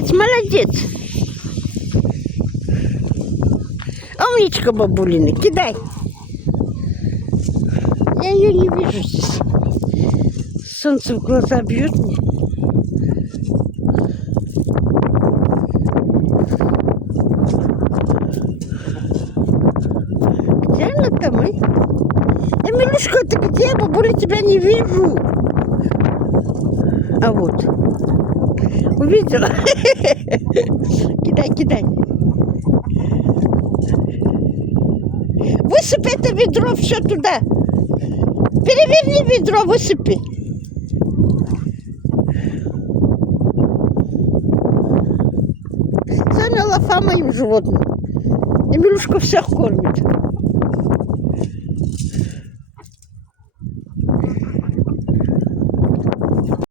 молодец. Умничка, бабулина, кидай. Я ее не вижу здесь. Солнце в глаза бьет мне. Где она там, а? Эмилюшка, ты где? Бабуля, тебя не вижу. А вот. Увидела? Кидай, кидай. Высыпь это ведро все туда. Переверни ведро, высыпи. Заняла моим животным. Эмилюшка всех кормит.